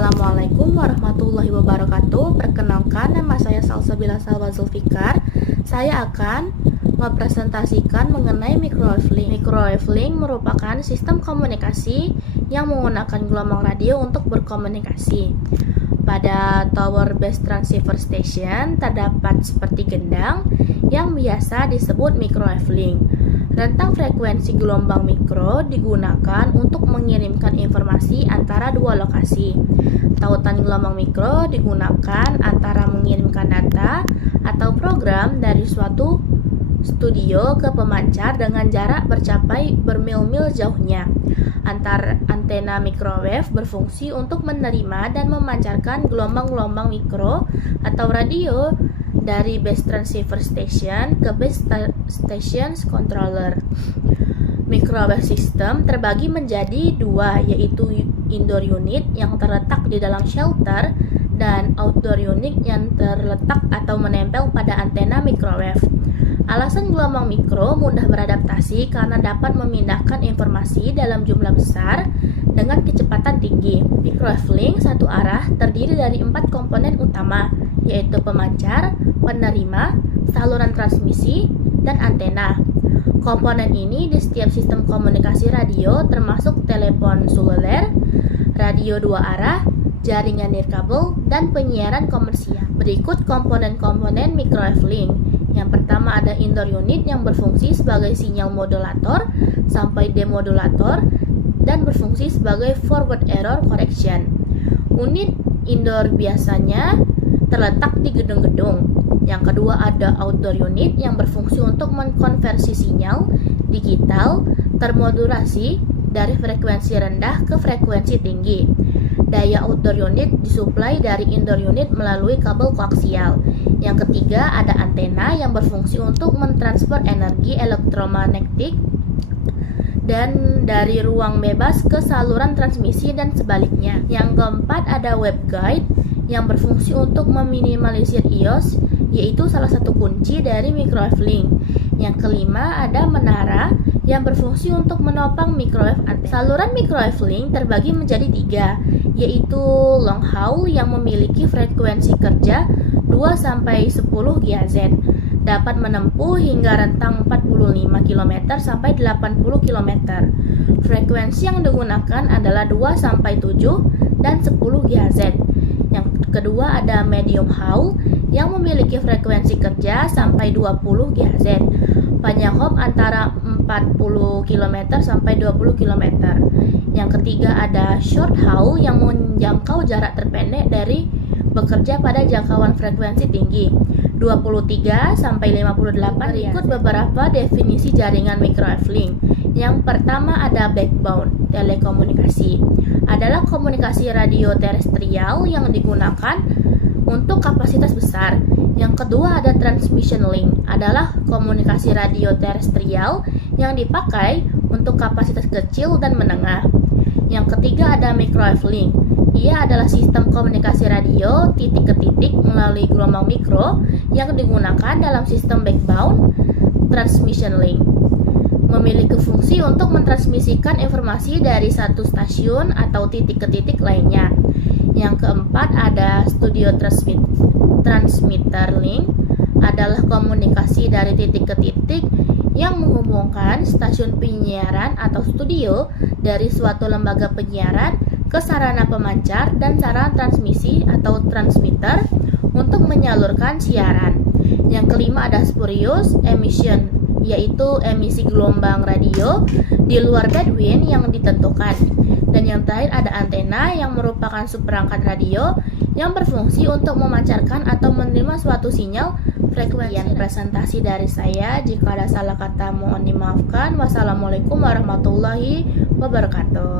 Assalamualaikum warahmatullahi wabarakatuh. Perkenalkan, nama saya Salsabila Salwa Zulfikar. Saya akan mempresentasikan mengenai microwave-link. Microwave-link merupakan sistem komunikasi yang menggunakan gelombang radio untuk berkomunikasi. Pada tower base transceiver station terdapat seperti gendang yang biasa disebut microwave-link. Rentang frekuensi gelombang mikro digunakan untuk mengirimkan informasi antara dua lokasi. Tautan gelombang mikro digunakan antara mengirimkan data atau program dari suatu studio ke pemancar dengan jarak mencapai bermil-mil jauhnya. Antena microwave berfungsi untuk menerima dan memancarkan gelombang-gelombang mikro atau radio dari base transceiver station ke base station controller. Microwave system terbagi menjadi dua, yaitu indoor unit yang terletak di dalam shelter dan outdoor unit yang terletak atau menempel pada antena microwave. Alasan gelombang mikro mudah beradaptasi karena dapat memindahkan informasi dalam jumlah besar dengan kecepatan tinggi. Microwave link satu arah terdiri dari 4 komponen utama, yaitu pemancar, penerima, saluran transmisi, dan antena. Komponen ini di setiap sistem komunikasi radio termasuk telepon seluler, radio dua arah, jaringan nirkabel, dan penyiaran komersial. Berikut komponen-komponen microwave link. Yang pertama ada indoor unit yang berfungsi sebagai sinyal modulator sampai demodulator dan berfungsi sebagai forward error correction. Unit indoor biasanya terletak di gedung-gedung. Yang kedua ada outdoor unit yang berfungsi untuk mengkonversi sinyal digital termodulasi dari frekuensi rendah ke frekuensi tinggi. Daya outdoor unit disuplai dari indoor unit melalui kabel koaksial. Yang ketiga ada antena yang berfungsi untuk mentransfer energi elektromagnetik dan dari ruang bebas ke saluran transmisi dan sebaliknya. Yang keempat ada waveguide yang berfungsi untuk meminimalisir ios, yaitu salah satu kunci dari microwave link. Yang kelima ada menara yang berfungsi untuk menopang microwave antena. Saluran microwave link terbagi menjadi 3, yaitu long haul yang memiliki frekuensi kerja 2-10 GHz, dapat menempuh hingga rentang 45 km sampai 80 km. Frekuensi yang digunakan adalah 2-7 dan 10 GHz. Yang kedua ada medium haul yang memiliki frekuensi kerja sampai 20 GHz. Panjang hop antara 40 km sampai 20 km. Yang ketiga ada short haul yang menjangkau jarak terpendek dari bekerja pada jangkauan frekuensi tinggi 23 sampai 58. Berikut beberapa definisi jaringan microwave link. Yang pertama ada backbone telekomunikasi. Adalah komunikasi radio terestrial yang digunakan untuk kapasitas besar. Yang kedua ada transmission link. Adalah komunikasi radio terestrial yang dipakai untuk kapasitas kecil dan menengah. Yang ketiga ada microwave link. Ia adalah sistem komunikasi radio titik ke titik melalui gelombang mikro yang digunakan dalam sistem backbone transmission link. Memiliki fungsi untuk mentransmisikan informasi dari satu stasiun atau titik ke titik lainnya. Yang keempat ada studio transmitter link. Adalah komunikasi dari titik ke titik yang menghubungkan stasiun penyiaran atau studio dari suatu lembaga penyiaran ke sarana pemancar dan sarana transmisi atau transmitter untuk menyalurkan siaran. Yang kelima ada spurious emission, yaitu emisi gelombang radio di luar bandwidth yang ditentukan. Dan yang terakhir ada antena yang merupakan subperangkat radio yang berfungsi untuk memancarkan atau menerima suatu sinyal frekuensi. Presentasi dari saya, jika ada salah kata mohon dimaafkan. Wassalamualaikum warahmatullahi wabarakatuh.